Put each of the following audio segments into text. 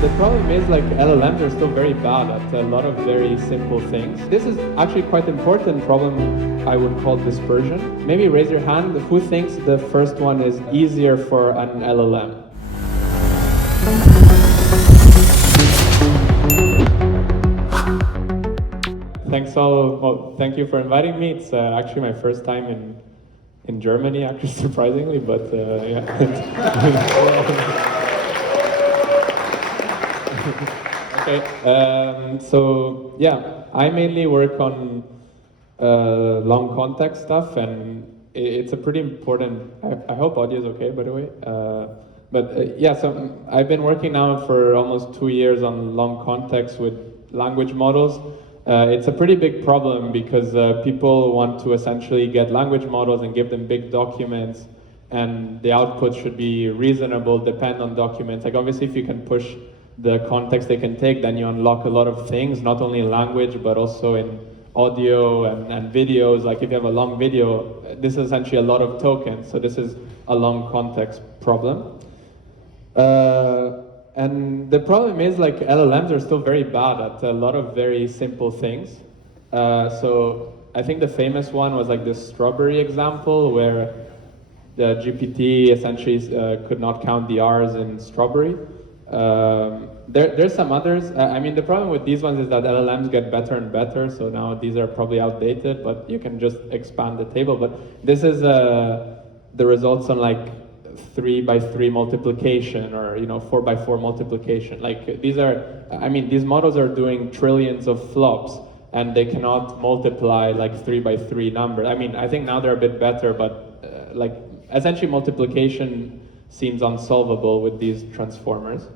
The problem is like LLMs are still very bad at a lot of very simple things. This is actually quite important problem I would call dispersion. Maybe raise your hand who thinks the first one is easier for an LLM. Thanks all. Well, thank you for inviting me. It's actually my first time in Germany, actually surprisingly, but yeah. Okay, so yeah, I mainly work on long context stuff, and it's a pretty important. I hope audio is okay, by the way. Yeah, so I've been working now for almost 2 years on long context with language models. It's a pretty big problem because people want to essentially get language models and give them big documents, and the output should be reasonable, depend on documents. Like obviously, if you can push the context they can take, then you unlock a lot of things, not only in language, but also in audio and videos. Like if you have a long video, this is essentially a lot of tokens. So this is a long context problem. And the problem is like LLMs are still very bad at a lot of very simple things. So I think the famous one was like this strawberry example where the GPT essentially could not count the R's in strawberry. There's some others. I mean, the problem with these ones is that LLMs get better and better, so now these are probably outdated, but you can just expand the table. But this is the results on like 3x3 multiplication, or 4x4 multiplication. Like these are, I mean, these models are doing trillions of flops, and they cannot multiply like 3x3 numbers. I mean, I think now they're a bit better, but like essentially multiplication seems unsolvable with these transformers.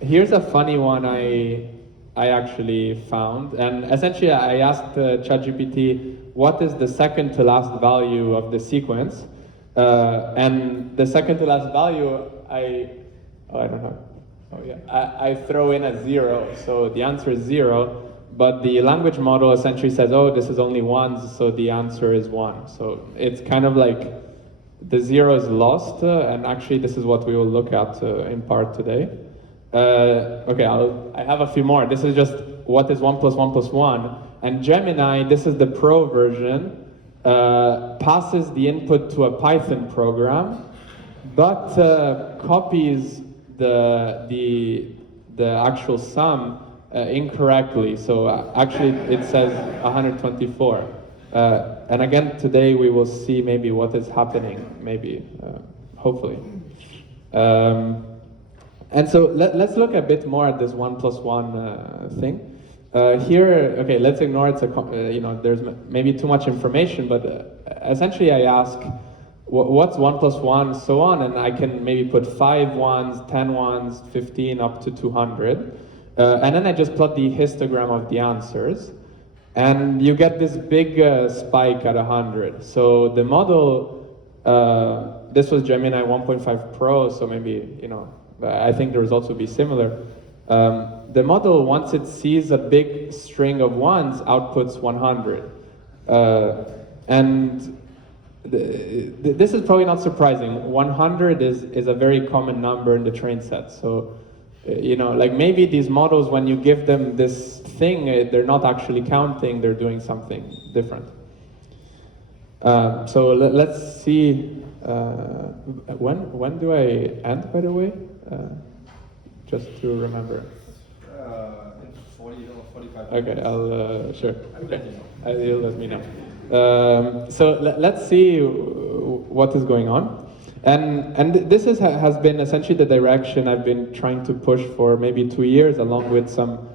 Here's a funny one I actually found, and essentially I asked ChatGPT what is the second to last value of the sequence, and the second to last value I don't know. Oh yeah, I throw in a 0, so the answer is 0. But the language model essentially says, oh, this is only ones, so the answer is 1. So it's kind of like the 0 is lost, and actually this is what we will look at in part today. Okay, I have a few more. This is just what is 1 plus 1 plus 1. And Gemini, this is the pro version, passes the input to a Python program, but copies the actual sum incorrectly. So actually it says 124. And again, today we will see maybe what is happening, maybe, hopefully. And so let's look a bit more at this 1 plus 1 thing. Here, okay, let's ignore it's there's maybe too much information, but essentially I ask, what's 1 plus 1, so on, and I can maybe put 5 ones, 10 ones, 15 up to 200. And then I just plot the histogram of the answers. And you get this big spike at 100. So the model, this was Gemini 1.5 Pro, so maybe, I think the results would be similar. The model, once it sees a big string of ones, outputs 100. And this is probably not surprising. 100 is a very common number in the train set. So, like maybe these models, when you give them this thing, they're not actually counting, they're doing something different. So let's see, when do I end, by the way? Just to remember. In 40 or 45 Okay, minutes. I'll, sure. I'll let you know. You'll let me know. So let's see what is going on. And this has been essentially the direction I've been trying to push for maybe 2 years, along with some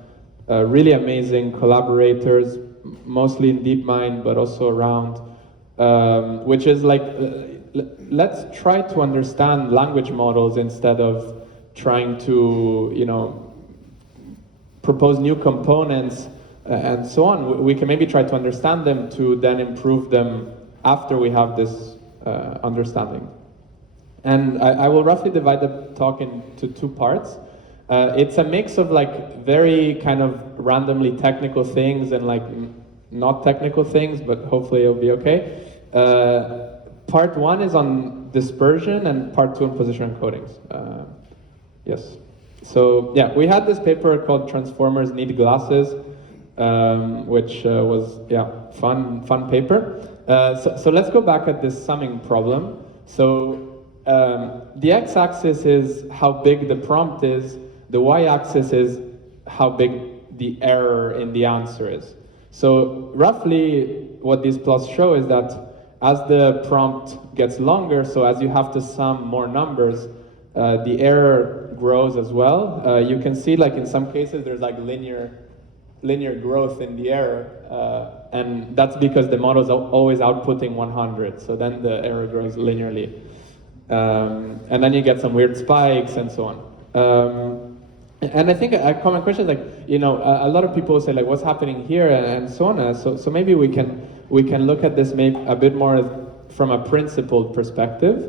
really amazing collaborators, mostly in DeepMind, but also around, which is like, let's try to understand language models instead of trying to, propose new components and so on. We can maybe try to understand them to then improve them after we have this understanding. And I will roughly divide the talk into 2 parts. It's a mix of like very kind of randomly technical things and like not technical things, but hopefully it'll be okay. Part 1 is on dispersion and part 2 on positional encodings. Yes. So yeah, we had this paper called "Transformers Need Glasses," which was fun paper. So let's go back at this summing problem. So the x-axis is how big the prompt is. The y-axis is how big the error in the answer is. So roughly, what these plots show is that as the prompt gets longer, so as you have to sum more numbers, the error grows as well. You can see, like in some cases, there's like linear growth in the error, and that's because the model is always outputting 100. So then the error grows linearly, and then you get some weird spikes and so on. And I think a common question is like, a lot of people say like, what's happening here and so on. So maybe we can look at this maybe a bit more from a principled perspective.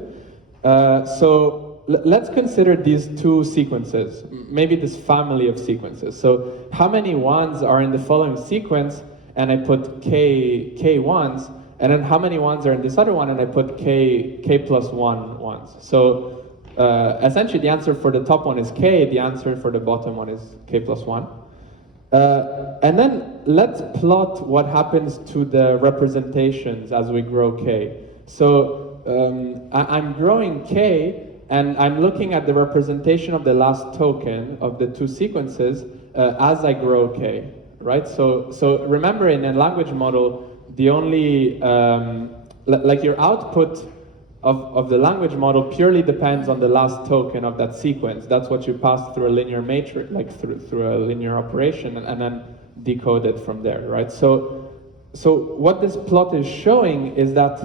So let's consider these two sequences, maybe this family of sequences. So how many ones are in the following sequence, and I put k ones, and then how many ones are in this other one, and I put k plus 1 ones. So essentially the answer for the top one is k, the answer for the bottom one is k plus 1. And then let's plot what happens to the representations as we grow k. So I'm growing k, and I'm looking at the representation of the last token of the two sequences as I grow k, right? So remember, in a language model, the only, like your output of the language model purely depends on the last token of that sequence. That's what you pass through a linear matrix, like through a linear operation, and then decode it from there, right? So what this plot is showing is that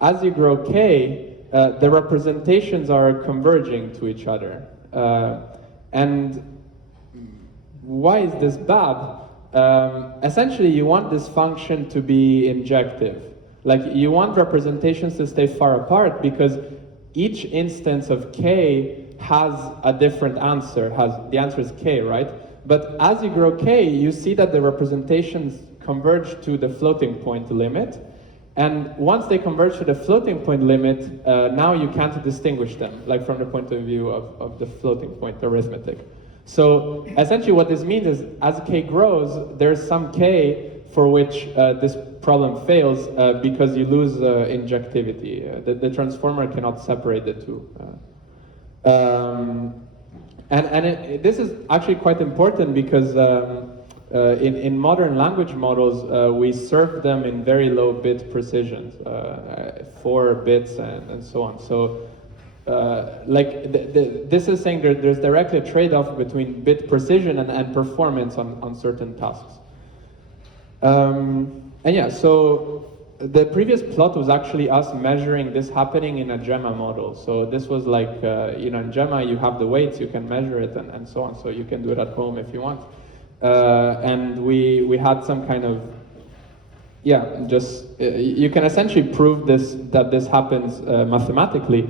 as you grow k, the representations are converging to each other. And why is this bad? Essentially, you want this function to be injective. Like, you want representations to stay far apart because each instance of k has a different answer. The answer is k, right? But as you grow k, you see that the representations converge to the floating point limit. And once they converge to the floating point limit, now you can't distinguish them, like from the point of view of the floating point arithmetic. So essentially what this means is, as k grows, there's some k for which this problem fails because you lose injectivity. The transformer cannot separate the two. This is actually quite important because in modern language models, we serve them in very low bit precisions, 4 bits and so on. So this is saying there's directly a trade-off between bit precision and performance on certain tasks. And yeah, so the previous plot was actually us measuring this happening in a GEMMA model. So this was like, in GEMMA you have the weights, you can measure it and so on. So you can do it at home if you want. And we had some kind of, you can essentially prove that this happens mathematically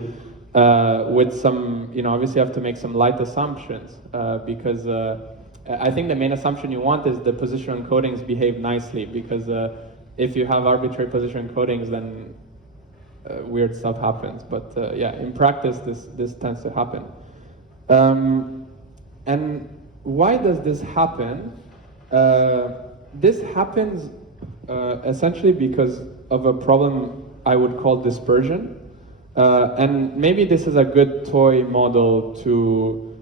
with some, obviously you have to make some light assumptions because I think the main assumption you want is the positional encodings behave nicely, because if you have arbitrary positional encodings, then weird stuff happens. But in practice, this tends to happen. And why does this happen? This happens essentially because of a problem I would call dispersion. And maybe this is a good toy model to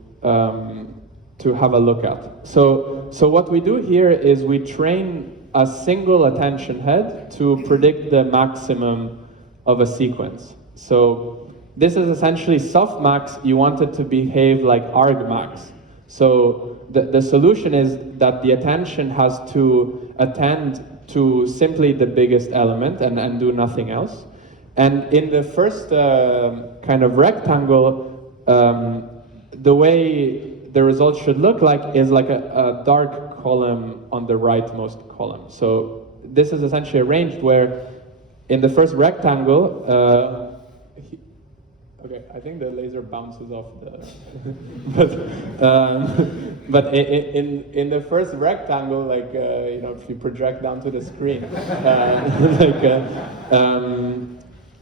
have a look at. So what we do here is we train a single attention head to predict the maximum of a sequence. So this is essentially softmax. You want it to behave like argmax. So the solution is that the attention has to attend to simply the biggest element and do nothing else. And in the first kind of rectangle, the way the result should look like is like a dark column on the rightmost column. So this is essentially arranged where in the first rectangle, okay, I think the laser bounces off the, but in the first rectangle, like, if you project down to the screen,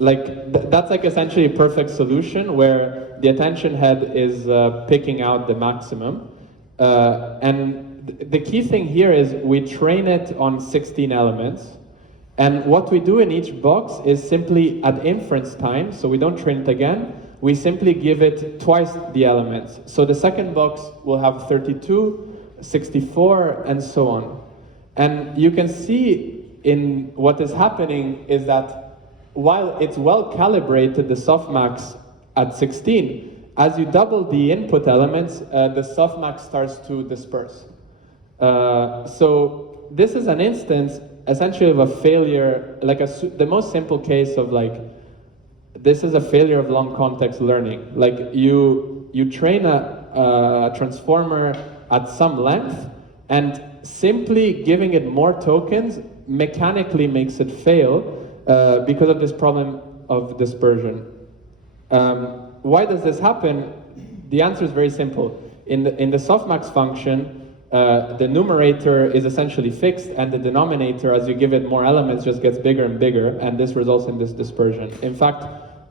that's like essentially a perfect solution where the attention head is picking out the maximum. And the key thing here is we train it on 16 elements. And what we do in each box is simply at inference time, so we don't train it again, we simply give it twice the elements. So the second box will have 32, 64, and so on. And you can see in what is happening is that while it's well calibrated, the softmax at 16, as you double the input elements, the softmax starts to disperse. So this is an instance essentially of a failure, like the most simple case of like, this is a failure of long context learning. Like you train a transformer at some length, and simply giving it more tokens mechanically makes it fail because of this problem of dispersion. Why does this happen? The answer is very simple. In the softmax function, the numerator is essentially fixed, and the denominator, as you give it more elements, just gets bigger and bigger, and this results in this dispersion. In fact,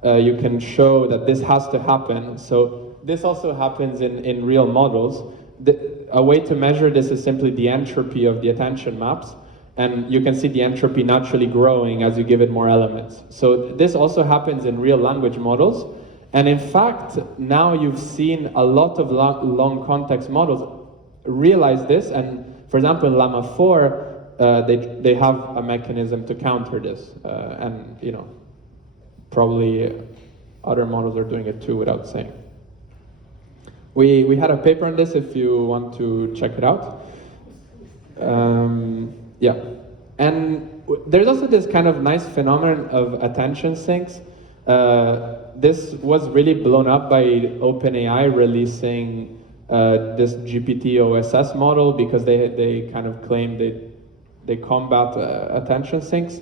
you can show that this has to happen. So this also happens in real models. A way to measure this is simply the entropy of the attention maps, and you can see the entropy naturally growing as you give it more elements. So this also happens in real language models, and in fact, now you've seen a lot of long context models realize this, and for example, in LLaMa 4, they have a mechanism to counter this, and you know, probably other models are doing it too without saying. We had a paper on this if you want to check it out. Yeah, and there's also this kind of nice phenomenon of attention sinks. This was really blown up by OpenAI releasing this GPT OSS model because they kind of claim they combat attention sinks.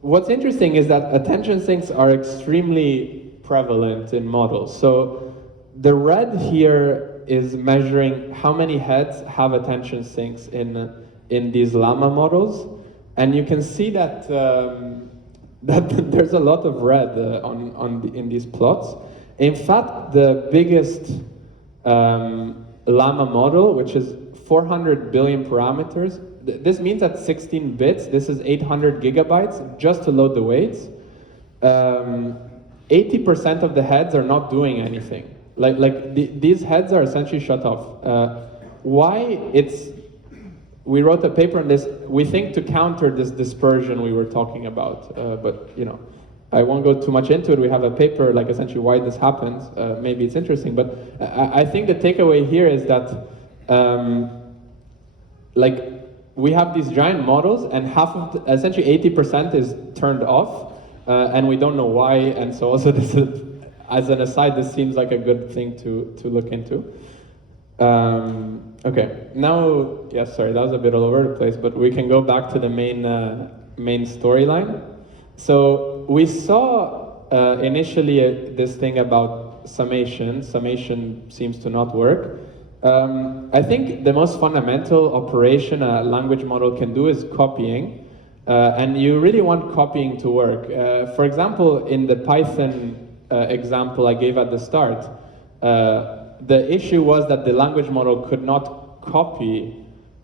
What's interesting is that attention sinks are extremely prevalent in models. So the red here is measuring how many heads have attention sinks in these LLaMa models, and you can see that that there's a lot of red in these plots. In fact, the biggest LLaMa model, which is 400 billion parameters, this means at 16 bits, this is 800 gigabytes just to load the weights. 80% of the heads are not doing anything. These heads are essentially shut off. Why? We wrote a paper on this. We think to counter this dispersion we were talking about, but you know, I won't go too much into it. We have a paper like essentially why this happens. Maybe it's interesting, but I think the takeaway here is that like we have these giant models, and half of essentially 80% is turned off, and we don't know why. And so also this is, as an aside, this seems like a good thing to look into. Okay, now, yeah, sorry, that was a bit all over the place, but we can go back to the main storyline. So we saw initially this thing about summation. Summation seems to not work. I think the most fundamental operation a language model can do is copying. And you really want copying to work. For example, in the Python example I gave at the start, the issue was that the language model could not copy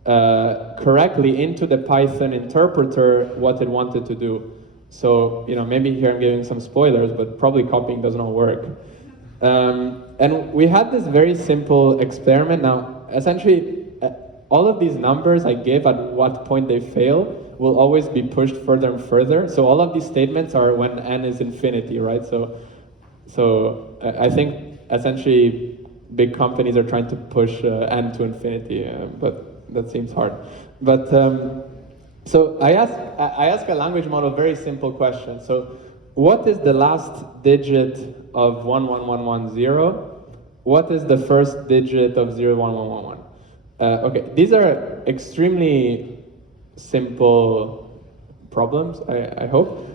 correctly into the Python interpreter what it wanted to do. So, you know, maybe here I'm giving some spoilers, but probably copying does not work. And we had this very simple experiment. Now, essentially, all of these numbers I gave at what point they fail will always be pushed further and further. So all of these statements are when n is infinity, right? So I think essentially big companies are trying to push n to infinity, but that seems hard. But so I ask a language model a very simple question. So what is the last digit of 11110? What is the first digit of 01111? Okay, these are extremely simple problems, I hope.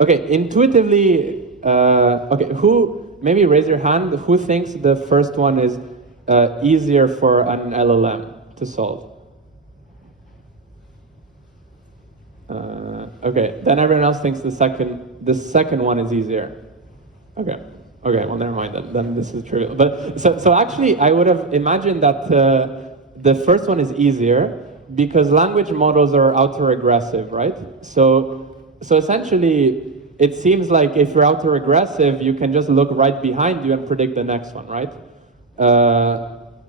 Okay, intuitively, okay, who, maybe raise your hand, who thinks the first one is easier for an LLM to solve? Okay, then everyone else thinks the second one is easier. Okay, well never mind then this is trivial. But so actually I would have imagined that the first one is easier because language models are autoregressive, right? So essentially it seems like if you're autoregressive, you can just look right behind you and predict the next one, right?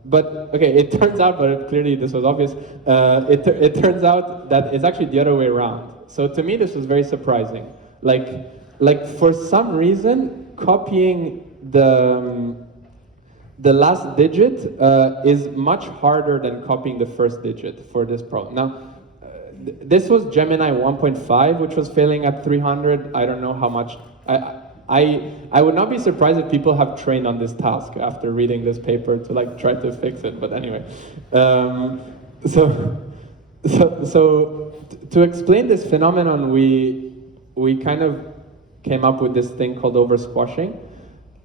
But okay, it turns out, but clearly this was obvious, it turns out that it's actually the other way around. So to me this was very surprising. Like for some reason, copying the last digit is much harder than copying the first digit for this problem. Now, this was Gemini 1.5, which was failing at 300. I don't know how much. I would not be surprised if people have trained on this task after reading this paper to like try to fix it. But anyway, so to explain this phenomenon, we kind of came up with this thing called oversquashing.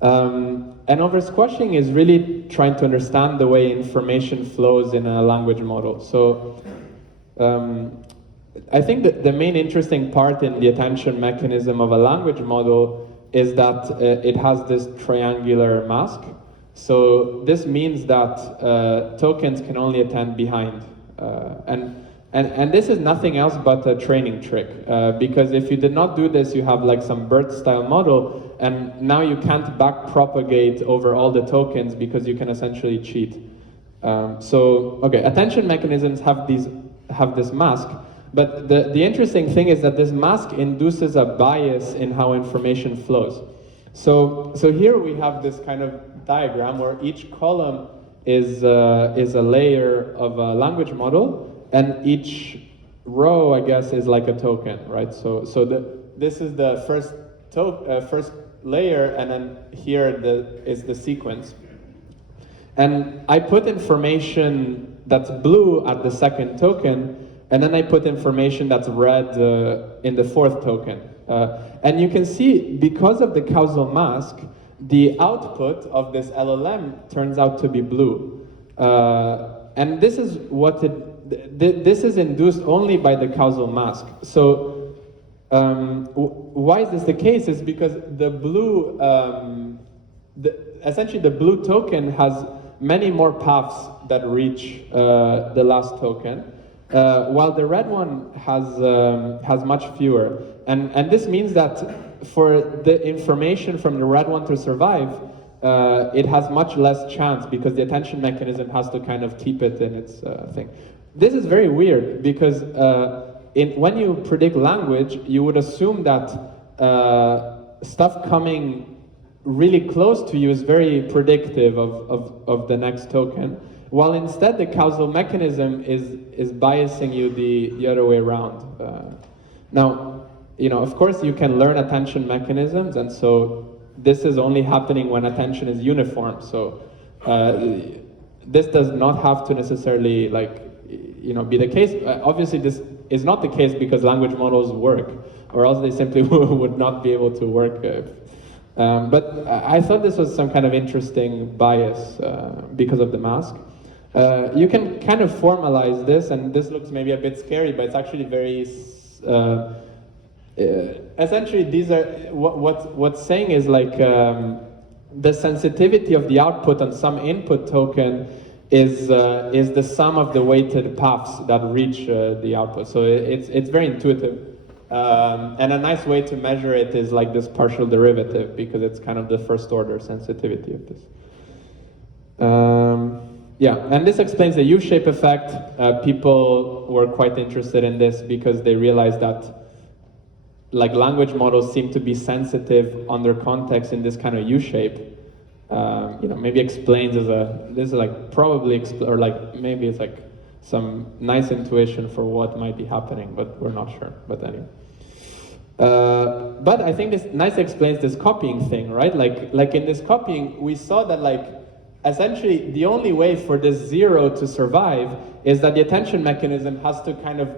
And oversquashing is really trying to understand the way information flows in a language model. So I think that the main interesting part in the attention mechanism of a language model is that it has this triangular mask. So this means that tokens can only attend behind. And this is nothing else but a training trick, because if you did not do this, you have like some BERT-style model, and now you can't backpropagate over all the tokens because you can essentially cheat. So, okay, attention mechanisms have this mask, but the interesting thing is that this mask induces a bias in how information flows. So here we have this kind of diagram where each column is a layer of a language model, and each row, I guess, is like a token, right? So this is the first layer, and then here is the sequence. And I put information that's blue at the second token, and then I put information that's red in the fourth token. And you can see, because of the causal mask, the output of this LLM turns out to be blue. And this is this is induced only by the causal mask. So why is this the case? Is because the blue, essentially the blue token has many more paths that reach the last token, while the red one has much fewer. And this means that for the information from the red one to survive, it has much less chance because the attention mechanism has to kind of keep it in its thing. This is very weird because when you predict language, you would assume that stuff coming really close to you is very predictive of the next token, while instead the causal mechanism is biasing you the other way around. Now, of course you can learn attention mechanisms, and so this is only happening when attention is uniform. So this does not have to necessarily be the case. Obviously this is not the case because language models work, or else they simply would not be able to work. But I thought this was some kind of interesting bias because of the mask. You can kind of formalize this, and this looks maybe a bit scary, but it's actually very essentially these are what's saying is like the sensitivity of the output on some input token is the sum of the weighted paths that reach the output. So it's very intuitive, and a nice way to measure it is like this partial derivative, because it's kind of the first order sensitivity of this. Yeah, and this explains the U-shape effect. People were quite interested in this because they realized that like language models seem to be sensitive under context in this kind of U-shape. Maybe explains this is like probably or like maybe it's like some nice intuition for what might be happening, but we're not sure. But anyway, but I think this nicely explains this copying thing, right? Like in this copying, we saw that like essentially the only way for this zero to survive is that the attention mechanism has to kind of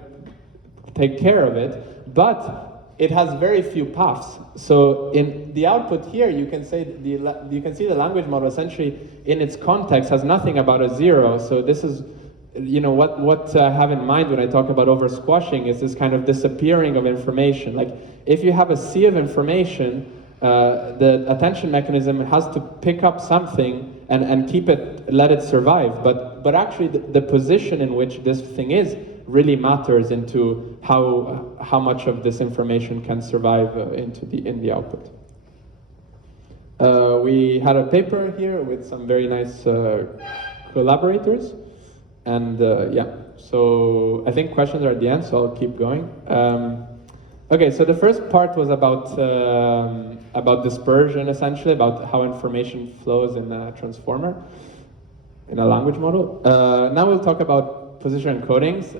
take care of it, but it has very few paths. So in the output here, you can see the language model essentially in its context has nothing about a zero. So this is what I have in mind when I talk about over squashing is this kind of disappearing of information. Like if you have a sea of information, the attention mechanism has to pick up something and keep it, let it survive. But actually the position in which this thing is really matters into how much of this information can survive in the output. We had a paper here with some very nice collaborators, and yeah, so I think questions are at the end, so I'll keep going. Okay, so the first part was about dispersion, essentially, about how information flows in a transformer, in a language model. Now we'll talk about position encodings.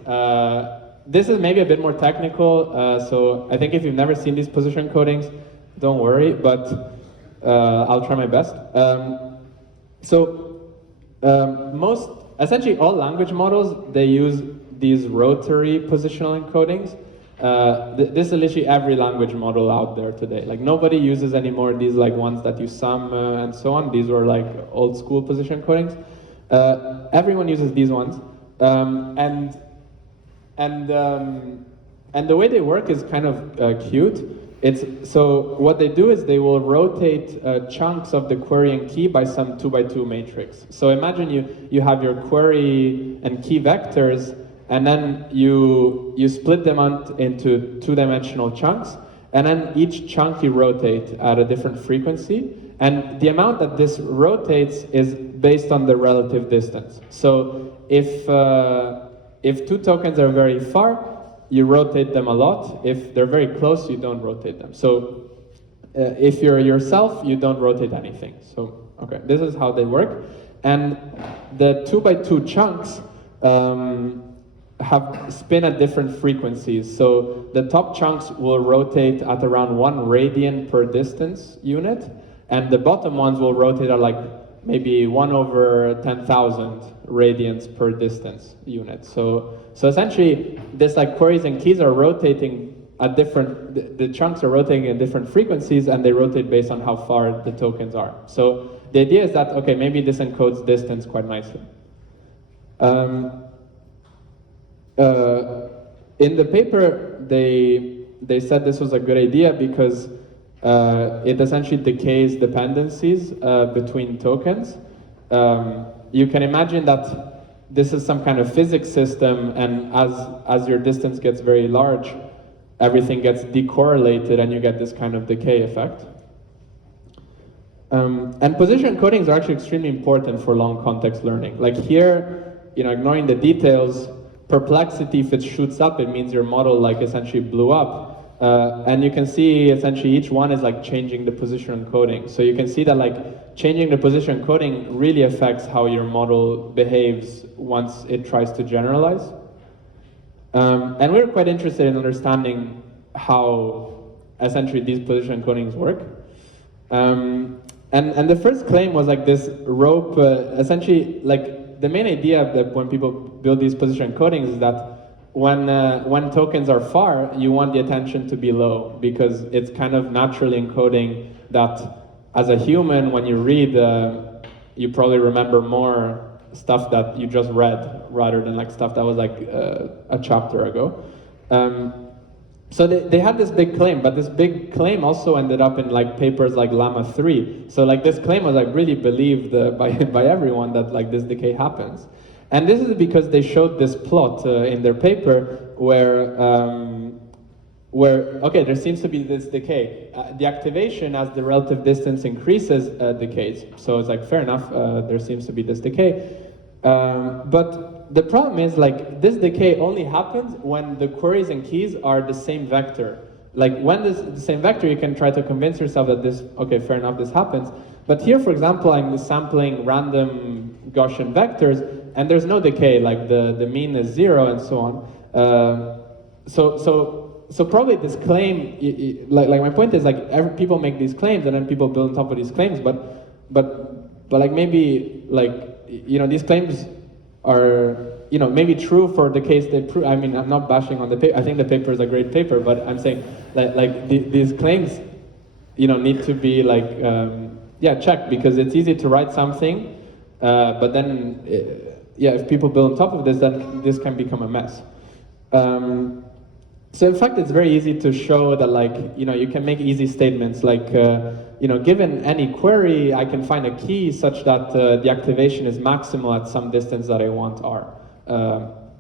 This is maybe a bit more technical, so I think if you've never seen these position encodings, don't worry, but I'll try my best. Essentially all language models, they use these rotary positional encodings. This is literally every language model out there today. Like nobody uses anymore these like ones that you sum and so on. These were like old school position encodings. Everyone uses these ones. And the way they work is kind of cute. So what they do is they will rotate chunks of the query and key by some 2x2 matrix. So imagine you have your query and key vectors, and then you split them out into two-dimensional chunks, and then each chunk you rotate at a different frequency, and the amount that this rotates is based on the relative distance. So if two tokens are very far, you rotate them a lot. If they're very close, you don't rotate them. So if you're yourself, you don't rotate anything. So, okay, this is how they work. And the 2x2 chunks have spin at different frequencies. So the top chunks will rotate at around 1 radian per distance unit, and the bottom ones will rotate at like maybe 1/10,000 radians per distance unit. So essentially, this like queries and keys are rotating at different, the chunks are rotating at different frequencies, and they rotate based on how far the tokens are. So the idea is that, okay, maybe this encodes distance quite nicely. In the paper, they said this was a good idea because it essentially decays dependencies between tokens. You can imagine that this is some kind of physics system, and as your distance gets very large, everything gets decorrelated and you get this kind of decay effect. And position encodings are actually extremely important for long context learning. Like here, ignoring the details, perplexity, if it shoots up, it means your model like essentially blew up. And you can see essentially each one is like changing the position encoding. So you can see that like changing the position encoding really affects how your model behaves once it tries to generalize. And we're quite interested in understanding how essentially these position encodings work. And the first claim was like this rope, essentially like the main idea that when people build these position encodings is that when tokens are far, you want the attention to be low because it's kind of naturally encoding that as a human, when you read, you probably remember more stuff that you just read rather than like stuff that was like a chapter ago. So they had this big claim, but this big claim also ended up in like papers like LLaMa 3. So like this claim was like really believed by everyone that like this decay happens. And this is because they showed this plot in their paper where okay, there seems to be this decay. The activation as the relative distance increases decays. So it's like, fair enough, there seems to be this decay. But the problem is like this decay only happens when the queries and keys are the same vector. Like when this the same vector, you can try to convince yourself that this, okay, fair enough, this happens. But here, for example, I'm sampling random Gaussian vectors, and there's no decay, like the mean is 0 and so on. So probably this claim, like my point is like people make these claims and then people build on top of these claims, but like maybe like, these claims are, maybe true for the case they prove. I mean, I'm not bashing on the paper. I think the paper is a great paper, but I'm saying like these claims, need to be like, checked, because it's easy to write something, but then yeah, if people build on top of this, then this can become a mess. So in fact, it's very easy to show that, like, you can make easy statements like, given any query, I can find a key such that the activation is maximal at some distance that I want R.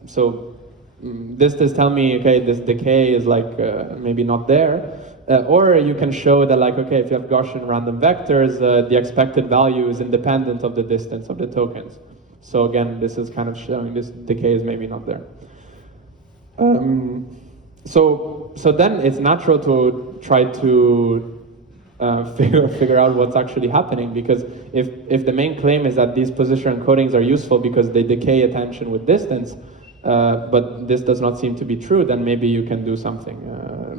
So this does tell me, okay, this decay is like maybe not there. Or you can show that, like, okay, if you have Gaussian random vectors, the expected value is independent of the distance of the tokens. So again, this is kind of showing this decay is maybe not there. So then it's natural to try to figure out what's actually happening, because if the main claim is that these position encodings are useful because they decay attention with distance, but this does not seem to be true, then maybe you can do something,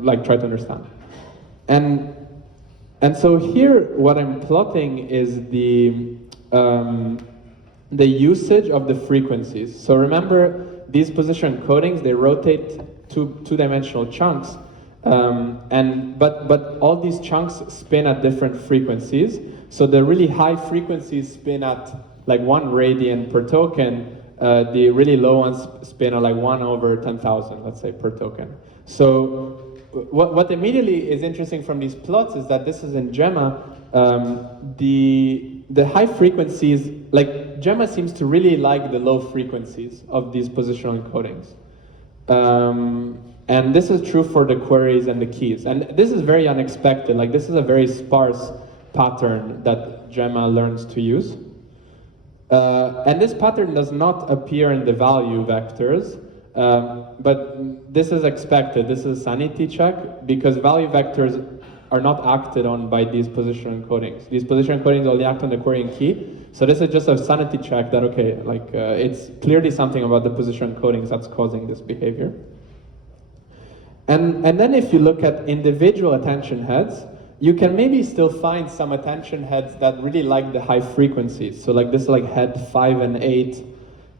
like try to understand. And so here what I'm plotting is the usage of the frequencies. So remember, these position encodings, they rotate two-dimensional chunks, but all these chunks spin at different frequencies. So the really high frequencies spin at like 1 radian per token. The really low ones spin at like 1 over 10,000, let's say, per token. So what immediately is interesting from these plots is that this is in Gemma. The high frequencies, like Gemma seems to really like the low frequencies of these positional encodings. And this is true for the queries and the keys. And this is very unexpected. Like, this is a very sparse pattern that Gemma learns to use. And this pattern does not appear in the value vectors, but this is expected. This is a sanity check, because value vectors are not acted on by these position encodings. These position encodings only act on the query and key. So this is just a sanity check that, okay, like it's clearly something about the position encodings that's causing this behavior. And then if you look at individual attention heads, you can maybe still find some attention heads that really like the high frequencies. So like this is like head 5 and 8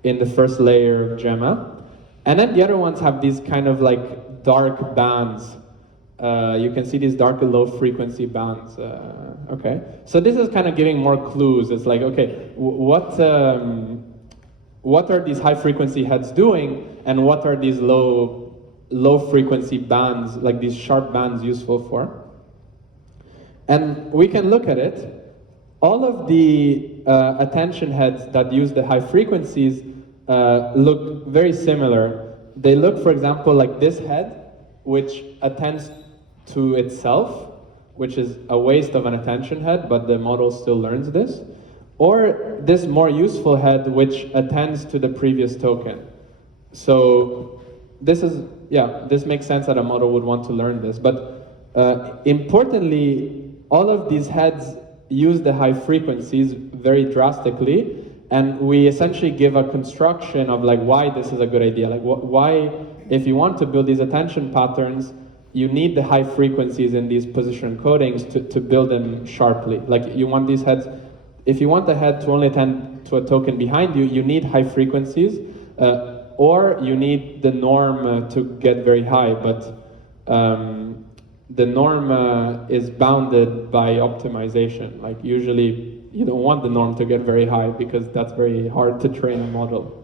in the first layer of Gemma. And then the other ones have these kind of like dark bands. You can see these dark low frequency bands. Okay, so this is kind of giving more clues. It's like, okay, what are these high frequency heads doing, and what are these low frequency bands, like these sharp bands, useful for? And we can look at it. All of the attention heads that use the high frequencies look very similar. They look, for example, like this head, which attends to itself, which is a waste of an attention head, but the model still learns this. Or this more useful head, which attends to the previous token. So this is, yeah, this makes sense that a model would want to learn this. But importantly, all of these heads use the high frequencies very drastically, and we essentially give a construction of like why this is a good idea. Like why, if you want to build these attention patterns, you need the high frequencies in these position encodings to build them sharply. Like you want these heads, if you want the head to only attend to a token behind you, you need high frequencies, or you need the norm to get very high, but the norm is bounded by optimization. Like usually you don't want the norm to get very high because that's very hard to train a model.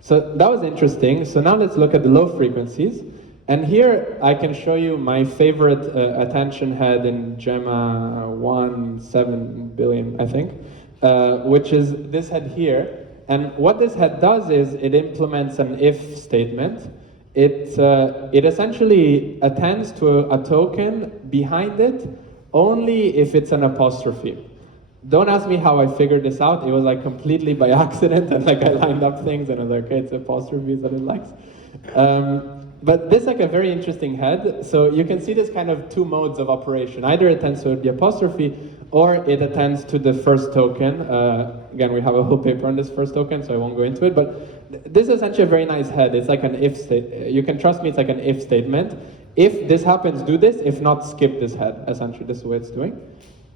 So that was interesting. So now let's look at the low frequencies. And here I can show you my favorite attention head in Gemma 1.7 billion, I think, which is this head here. And what this head does is it implements an if statement. It essentially attends to a token behind it only if it's an apostrophe. Don't ask me how I figured this out. It was like completely by accident, and like I lined up things and I was like, okay, it's apostrophes that it likes. But this is like a very interesting head. So you can see this kind of two modes of operation. Either it attends to the apostrophe, or it attends to the first token. Again, we have a whole paper on this first token, so I won't go into it. But this is essentially a very nice head. It's like an if state. You can trust me, it's like an if statement. If this happens, do this. If not, skip this head. Essentially, this is what it's doing.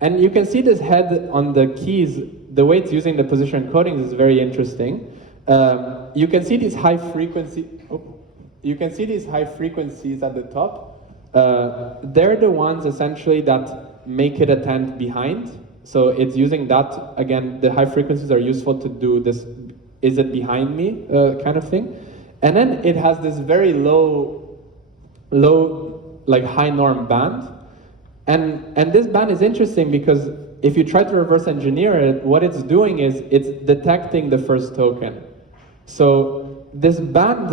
And you can see this head on the keys. The way it's using the position encodings is very interesting. You can see these high frequency. You can see these high frequencies at the top. They're the ones essentially that make it attend behind. So it's using that, again, the high frequencies are useful to do this, is it behind me kind of thing. And then it has this very low, like high norm band. And this band is interesting because if you try to reverse engineer it, what it's doing is it's detecting the first token. So this band,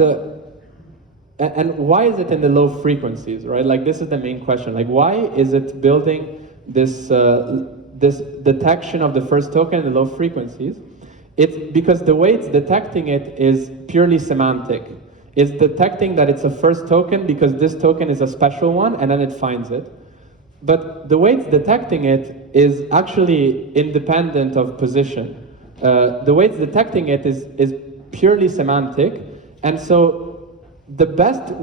and why is it in the low frequencies, right? Like this is the main question. Like why is it building this, this detection of the first token in the low frequencies? It's because the way it's detecting it is purely semantic. It's detecting that it's a first token because this token is a special one and then it finds it. But the way it's detecting it is actually independent of position. The way it's detecting it is purely semantic, and so the best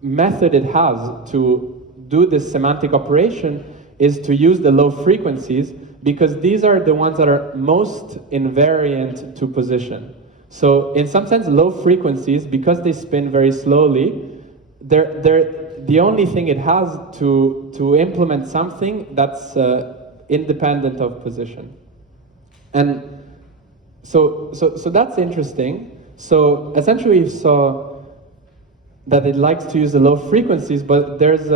method it has to do this semantic operation is to use the low frequencies, because these are the ones that are most invariant to position. So in some sense, low frequencies, because they spin very slowly, they're the only thing it has to implement something that's independent of position. And so that's interesting. So essentially we saw that it likes to use the low frequencies, but there's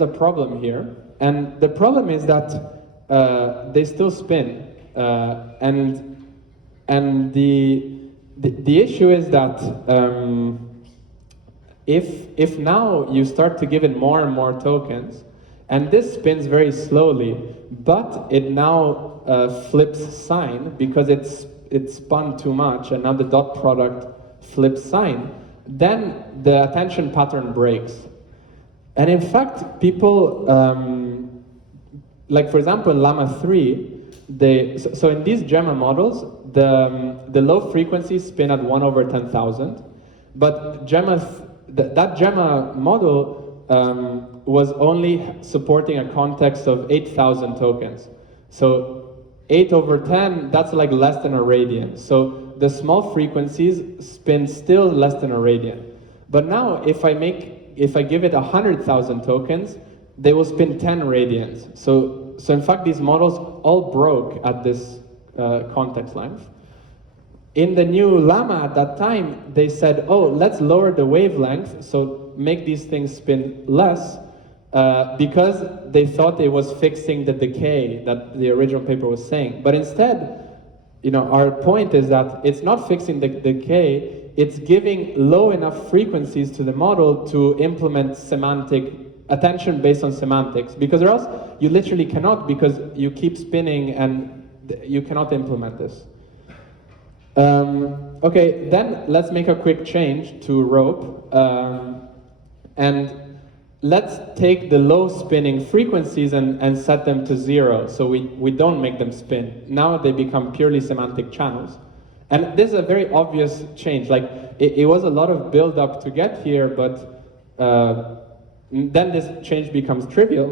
a problem here. And the problem is that they still spin. And the issue is that if now you start to give it more and more tokens, and this spins very slowly, but it now flips sign because it spun too much, and now the dot product flips sign, then the attention pattern breaks. And in fact, people, like for example, in LLaMa 3, so in these Gemma models, the low frequencies spin at 1/10,000, but that Gemma model was only supporting a context of 8,000 tokens. So 8/10, that's like less than a radian. So the small frequencies spin still less than a radian. But now if I give it 100,000 tokens, they will spin 10 radians. So in fact, these models all broke at this context length. In the new LLaMa at that time, they said, oh, let's lower the wavelength, so make these things spin less, because they thought it was fixing the decay that the original paper was saying. But instead, our point is that it's not fixing the decay, it's giving low enough frequencies to the model to implement semantic attention based on semantics, because or else you literally cannot, because you keep spinning and you cannot implement this. Okay, then let's make a quick change to rope, and let's take the low spinning frequencies and set them to 0, so we don't make them spin. Now they become purely semantic channels. And this is a very obvious change. Like, it was a lot of build up to get here, but then this change becomes trivial.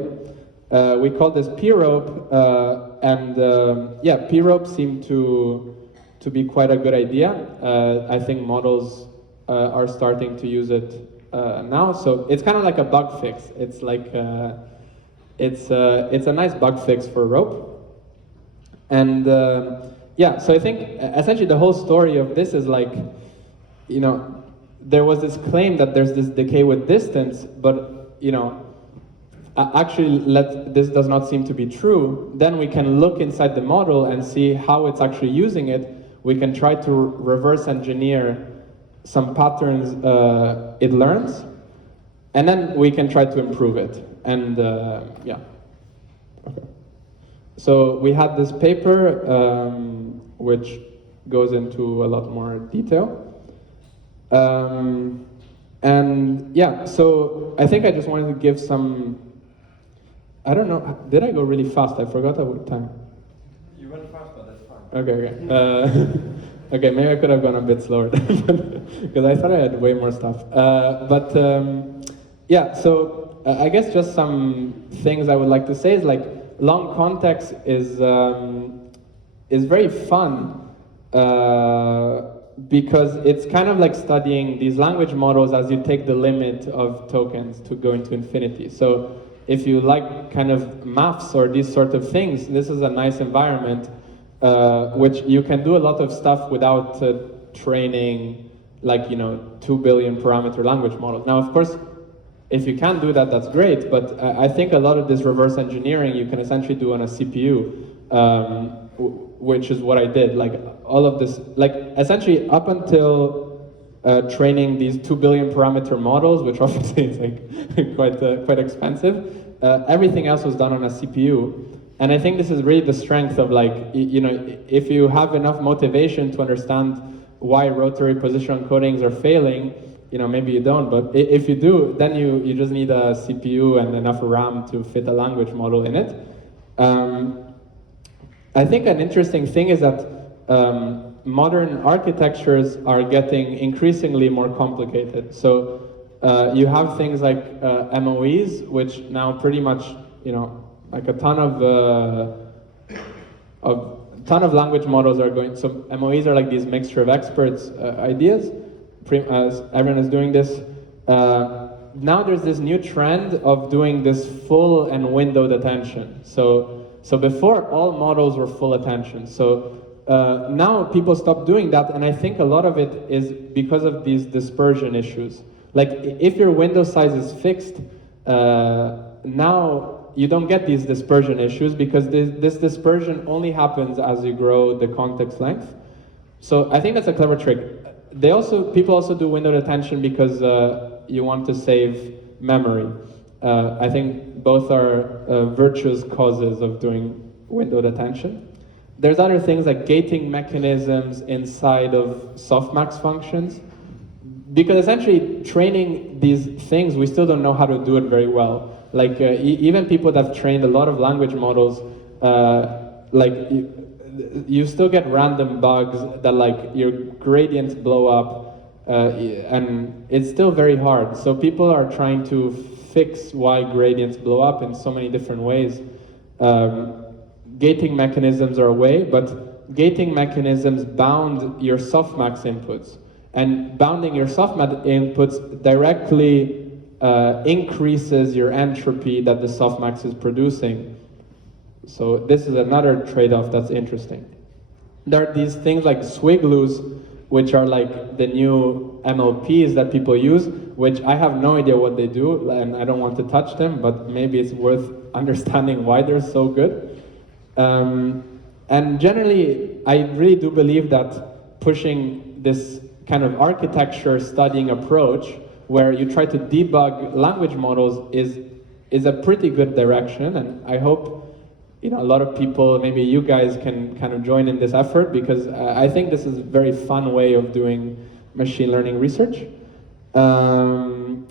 We call this p-rope, and yeah, p-rope seemed to be quite a good idea. I think models are starting to use it now. So it's kind of like a bug fix. It's like it's a nice bug fix for rope. And yeah, so I think essentially the whole story of this is like, there was this claim that there's this decay with distance, but actually this does not seem to be true. Then we can look inside the model and see how it's actually using it. We can try to reverse engineer some patterns it learns, and then we can try to improve it. And yeah. Okay. So we had this paper which goes into a lot more detail. And yeah, so I think I just wanted to give some, I don't know, did I go really fast? I forgot about time. You went fast, but that's fine. Okay. Okay, maybe I could have gone a bit slower, because I thought I had way more stuff. Yeah, so I guess just some things I would like to say is like, long context is very fun, because it's kind of like studying these language models as you take the limit of tokens to go into infinity. So if you like kind of maths or these sort of things, this is a nice environment, which you can do a lot of stuff without training, like, 2 billion parameter language models. Now, of course, if you can do that, that's great, but I think a lot of this reverse engineering you can essentially do on a CPU, which is what I did. Like, all of this, like, essentially up until training these 2 billion parameter models, which obviously is like quite expensive, everything else was done on a CPU. And I think this is really the strength of, like, if you have enough motivation to understand why rotary positional encodings are failing, maybe you don't, but if you do, then you just need a CPU and enough RAM to fit a language model in it. I think an interesting thing is that modern architectures are getting increasingly more complicated. So you have things like MOEs, which now pretty much, like a ton of language models are going. So MOEs are like these mixture of experts ideas. As everyone is doing this. Now there's this new trend of doing this full and windowed attention. So before, all models were full attention. So now people stop doing that, and I think a lot of it is because of these dispersion issues. Like, if your window size is fixed, now you don't get these dispersion issues, because this dispersion only happens as you grow the context length. So I think that's a clever trick. People also do windowed attention because you want to save memory. I think both are virtuous causes of doing windowed attention. There's other things like gating mechanisms inside of softmax functions, because essentially training these things, we still don't know how to do it very well. Like even people that have trained a lot of language models, you still get random bugs that, like, your gradients blow up, and it's still very hard. So people are trying to fix why gradients blow up in so many different ways. Gating mechanisms are a way, but gating mechanisms bound your softmax inputs. And bounding your softmax inputs directly increases your entropy that the softmax is producing. So this is another trade-off that's interesting. There are these things like swigloos, which are like the new MLPs that people use, which I have no idea what they do, and I don't want to touch them, but maybe it's worth understanding why they're so good. And generally, I really do believe that pushing this kind of architecture studying approach, where you try to debug language models, is a pretty good direction, and I hope a lot of people, maybe you guys, can kind of join in this effort, because I think this is a very fun way of doing machine learning research. And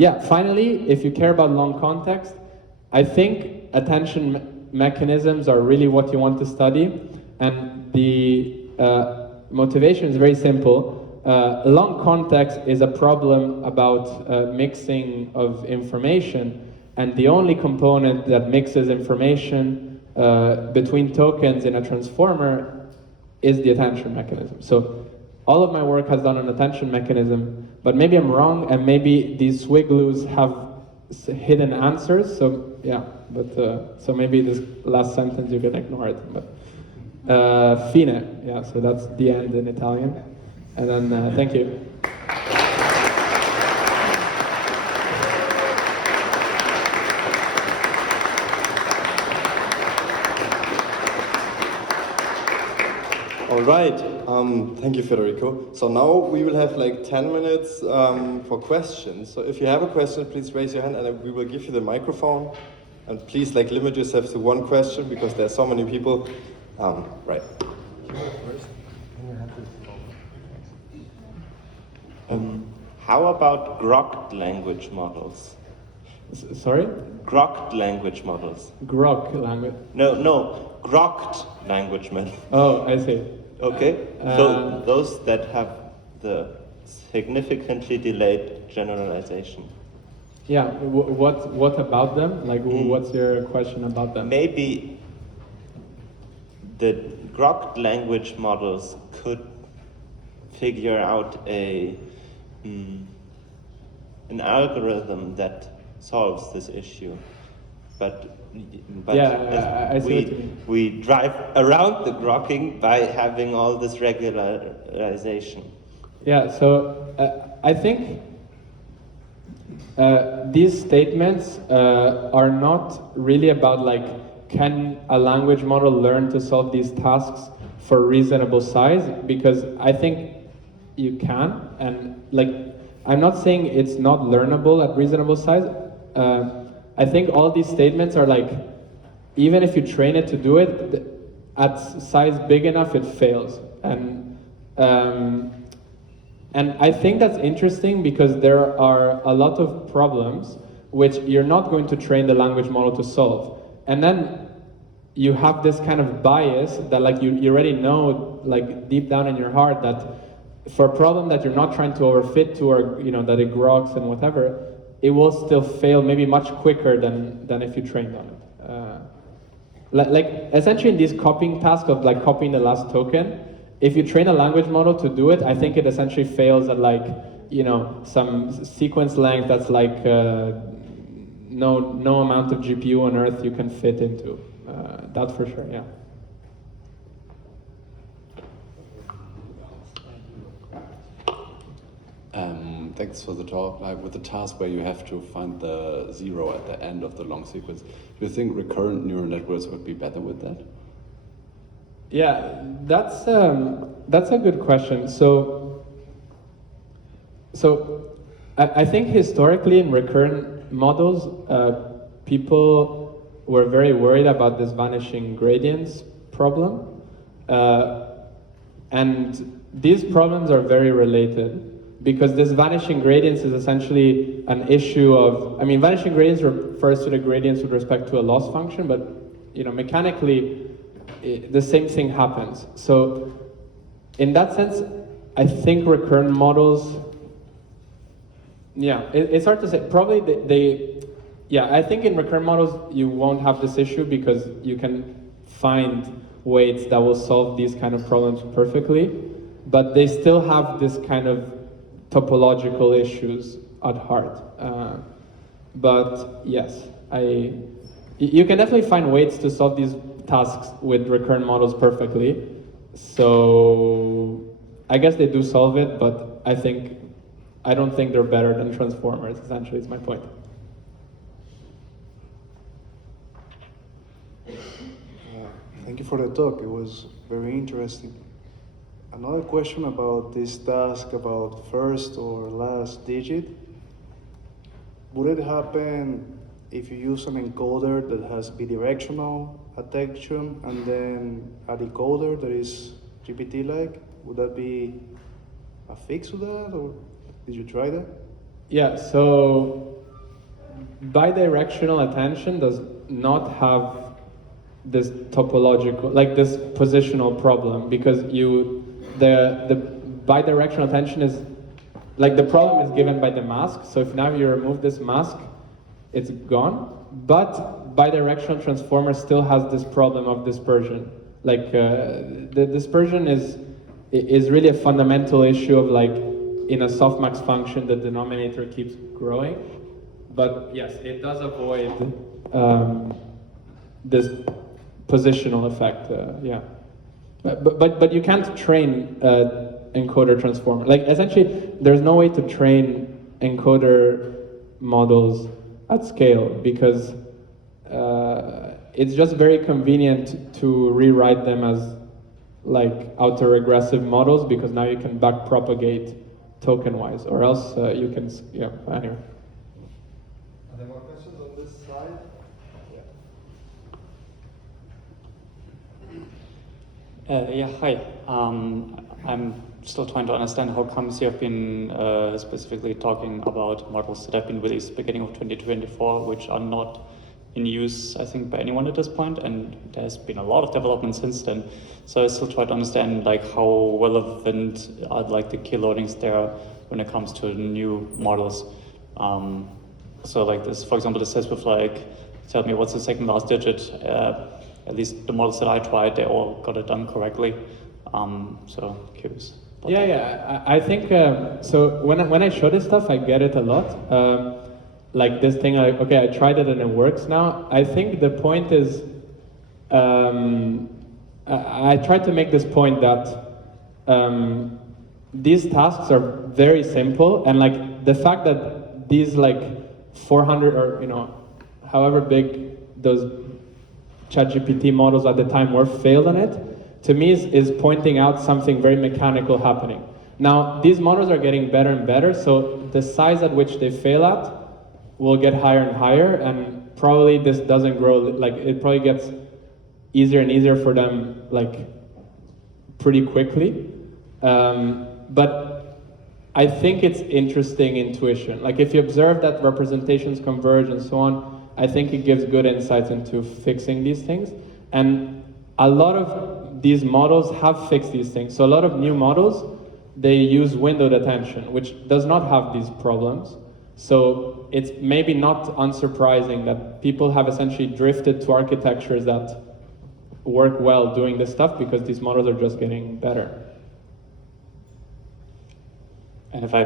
yeah, finally, if you care about long context, I think attention mechanisms are really what you want to study, and the motivation is very simple. Long context is a problem about mixing of information, and the only component that mixes information between tokens in a transformer is the attention mechanism. So all of my work has done an attention mechanism, but maybe I'm wrong, and maybe these swigloos have hidden answers. So yeah, but so maybe this last sentence you can ignore it. But fine, yeah. So that's the end in Italian, and then thank you. All right, thank you, Federico. So now we will have like 10 minutes for questions. So if you have a question, please raise your hand and we will give you the microphone. And please limit yourself to one question, because there are so many people. Right. How about grokked language models? Sorry? Grokked language models. Grok language? No, grokked language models. Oh, I see. Okay, so those that have the significantly delayed generalization. Yeah, what about them? Like, what's your question about them? Maybe the grokked language models could figure out an algorithm that solves this issue. but Yeah, I see what you mean. we drive around the grokking by having all this regularization. Yeah, so I think these statements are not really about like, can a language model learn to solve these tasks for reasonable size? Because I think you can, and like, I'm not saying it's not learnable at reasonable size. I think all these statements are like, even if you train it to do it, at size big enough, it fails. And I think that's interesting because there are a lot of problems which you're not going to train the language model to solve. And then you have this kind of bias that like you already know, like deep down in your heart, that for a problem that you're not trying to overfit to, or that it groks and whatever, it will still fail maybe much quicker than if you trained on it. Like essentially in these copying tasks of like copying the last token, if you train a language model to do it, I think it essentially fails at like, some sequence length that's like no amount of GPU on earth you can fit into. That's for sure, yeah. Thanks for the talk. Like with the task where you have to find the zero at the end of the long sequence, do you think recurrent neural networks would be better with that? Yeah, that's a good question. So I think historically in recurrent models, people were very worried about this vanishing gradients problem, and these problems are very related. Because this vanishing gradients is essentially an issue of, vanishing gradients refers to the gradients with respect to a loss function, but mechanically, the same thing happens. So in that sense, I think recurrent models, it's hard to say. Probably I think in recurrent models, you won't have this issue because you can find weights that will solve these kind of problems perfectly, but they still have this kind of topological issues at heart. But yes, you can definitely find ways to solve these tasks with recurrent models perfectly. So I guess they do solve it, but I don't think they're better than transformers, essentially, is my point. Thank you for the talk. It was very interesting. Another question about this task about first or last digit. Would it happen if you use an encoder that has bidirectional attention and then a decoder that is GPT-like? Would that be a fix to that, or did you try that? Yeah, so bidirectional attention does not have this topological, like this positional problem, because the bidirectional attention is, like the problem is given by the mask, so if now you remove this mask, it's gone, but bidirectional transformer still has this problem of dispersion. Like the dispersion is really a fundamental issue of like, in a softmax function, the denominator keeps growing, but yes, it does avoid this positional effect, yeah. But you can't train encoder transformer. Like essentially, there's no way to train encoder models at scale because it's just very convenient to rewrite them as like autoregressive models because now you can back propagate token-wise, or else you can, anyway. Are there more questions on this side? Hi. I'm still trying to understand how comes you have been specifically talking about models that have been released beginning of 2024, which are not in use, I think, by anyone at this point, and there's been a lot of development since then. So I still try to understand like how relevant are like the key loadings there when it comes to new models. So like this, for example, this says with like, tell me what's the second last digit. At least the models that I tried, they all got it done correctly. So curious. Yeah, I think, so when I show this stuff, I get it a lot. like this thing, okay, I tried it and it works now. I think the point is, I tried to make this point that these tasks are very simple, and like the fact that these like 400 or however big those ChatGPT models at the time were failed on it, to me is pointing out something very mechanical happening. Now, these models are getting better and better, so the size at which they fail at will get higher and higher, and probably this doesn't grow, like it probably gets easier and easier for them, like pretty quickly. But I think it's interesting intuition. Like if you observe that representations converge and so on, I think it gives good insights into fixing these things. And a lot of these models have fixed these things. So a lot of new models, they use windowed attention, which does not have these problems. So it's maybe not unsurprising that people have essentially drifted to architectures that work well doing this stuff because these models are just getting better. And if I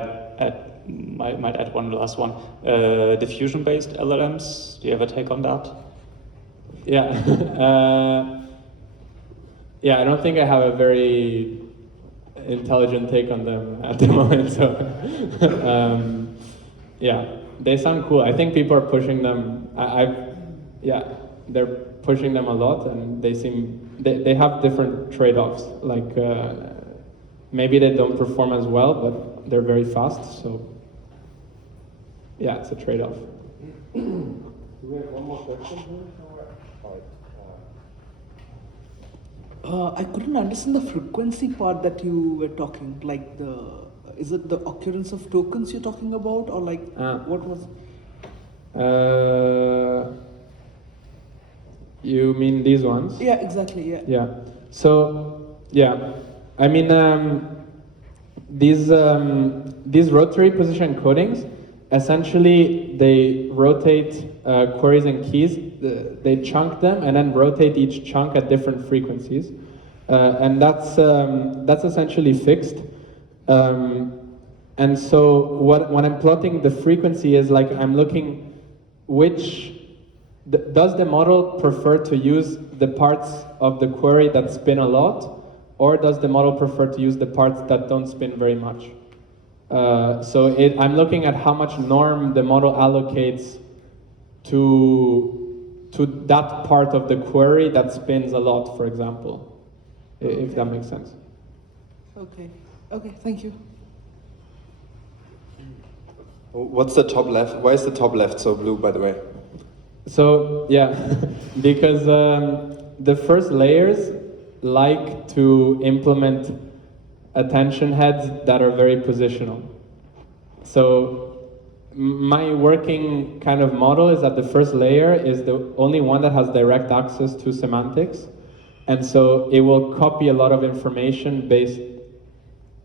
might add one last one, diffusion-based LLMs, do you have a take on that? Yeah, yeah, I don't think I have a very intelligent take on them at the moment, so yeah, they sound cool. I think people are pushing them. Yeah, they're pushing them a lot, and they have different trade-offs. Like maybe they don't perform as well, but they're very fast. So yeah, it's a trade-off. Do we have one more question here? I couldn't understand the frequency part that you were talking. Like is it the occurrence of tokens you're talking about, or like what was? You mean these ones? Yeah, exactly. Yeah. Yeah. So yeah, I mean these rotary position encodings, essentially they rotate queries and keys. They chunk them and then rotate each chunk at different frequencies, and that's essentially fixed. And so when I'm plotting the frequency is like I'm looking does the model prefer to use the parts of the query that spin a lot, or does the model prefer to use the parts that don't spin very much? So I'm looking at how much norm the model allocates to that part of the query that spins a lot, for example, if that makes sense. Okay. Okay. Thank you. What's the top left? Why is the top left so blue, by the way? So yeah, because the first layers like to implement attention heads that are very positional. So my working kind of model is that the first layer is the only one that has direct access to semantics, and so it will copy a lot of information based,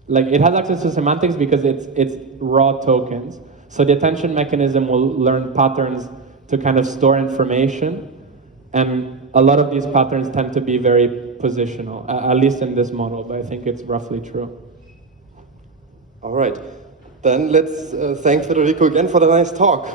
like it has access to semantics because it's raw tokens. So the attention mechanism will learn patterns to kind of store information, and a lot of these patterns tend to be very positional, at least in this model, but I think it's roughly true. All right, then let's thank Federico again for the nice talk.